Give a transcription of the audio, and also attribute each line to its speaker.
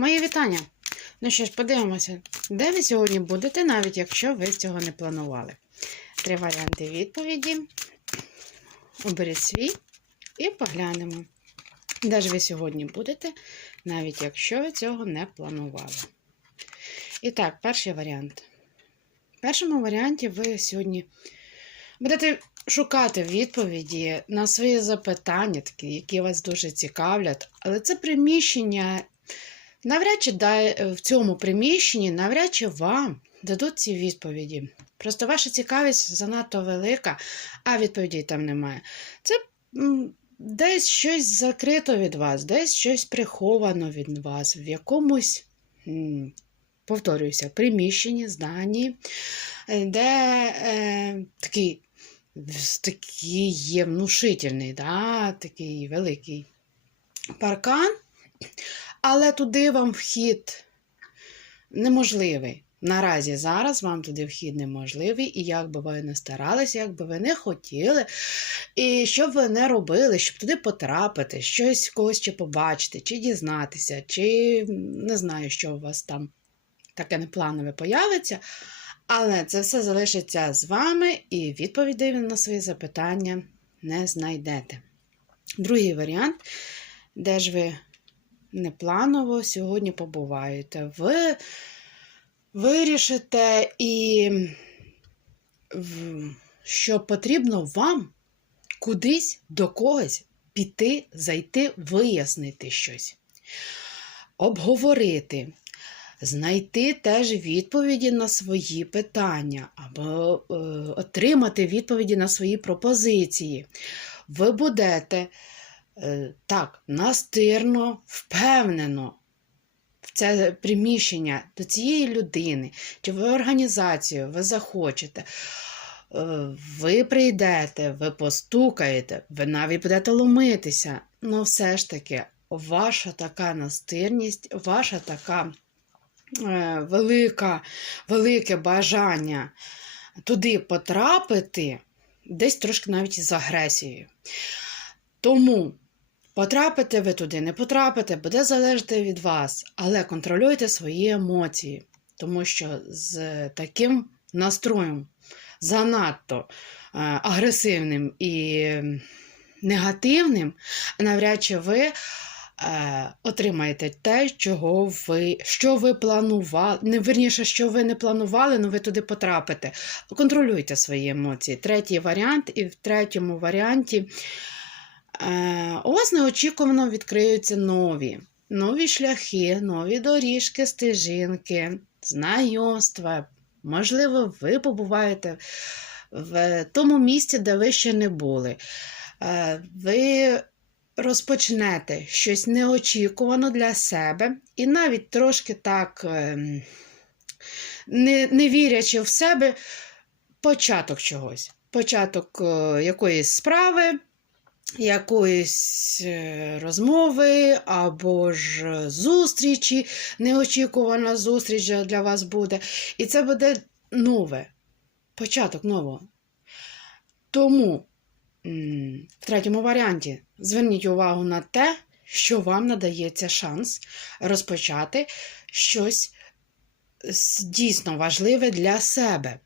Speaker 1: Мої вітання. Ну що ж, подивимося, де ви сьогодні будете, навіть якщо ви цього не планували. Три варіанти відповіді. Оберіть свій і поглянемо. Де ж ви сьогодні будете, навіть якщо ви цього не планували. І так, перший варіант. В першому варіанті ви сьогодні будете шукати відповіді на свої запитання, які вас дуже цікавлять, але це приміщення. Навряд чи дай- в цьому приміщенні навряд чи вам дадуть ці відповіді. Просто ваша цікавість занадто велика, а відповідей там немає. Це десь щось закрито від вас, десь щось приховано від вас, в якомусь, повторююся, приміщенні, зданні, е, де е, такий, такий є внушительний, да, такий великий паркан, але туди вам вхід неможливий. Наразі зараз вам туди вхід неможливий, і як би ви не старалися, як би ви не хотіли, і що б ви не робили, щоб туди потрапити, щось когось чи побачити, чи дізнатися, чи не знаю, що у вас там таке непланове появиться. Але це все залишиться з вами, і відповідей на свої запитання не знайдете. Другий варіант, де ж ви непланово сьогодні побуваєте. Ви вирішите і що потрібно вам кудись до когось піти, зайти, вияснити щось, обговорити, знайти теж відповіді на свої питання, або е, отримати відповіді на свої пропозиції. Ви будете так настирно, впевнено в це приміщення до цієї людини, чи в організацію ви захочете. Е, Ви прийдете, ви постукаєте, ви навіть будете ломитися. Ну, все ж таки, ваша така настирність, ваша така е, велика, велике бажання туди потрапити, десь трошки навіть із агресією. Тому потрапите ви туди, не потрапите, буде залежати від вас, але контролюйте свої емоції, тому що з таким настроєм занадто е, агресивним і негативним, навряд чи ви е, отримаєте те, чого ви, що ви планували, не верніше, що ви не планували, але ви туди потрапите. Контролюйте свої емоції. Третій варіант, і в третьому варіанті у вас неочікувано відкриються нові. Нові шляхи, нові доріжки, стежинки, знайомства. Можливо, ви побуваєте в тому місці, де ви ще не були. Е, Ви розпочнете щось неочікувано для себе, і навіть трошки так, ем, не, не вірячи в себе, початок чогось. Початок е, якоїсь справи, якоїсь е, розмови або ж зустрічі, неочікувана зустріч для вас буде. І це буде нове, початок нового. Тому в третьому варіанті зверніть увагу на те, що вам надається шанс розпочати щось дійсно важливе для себе.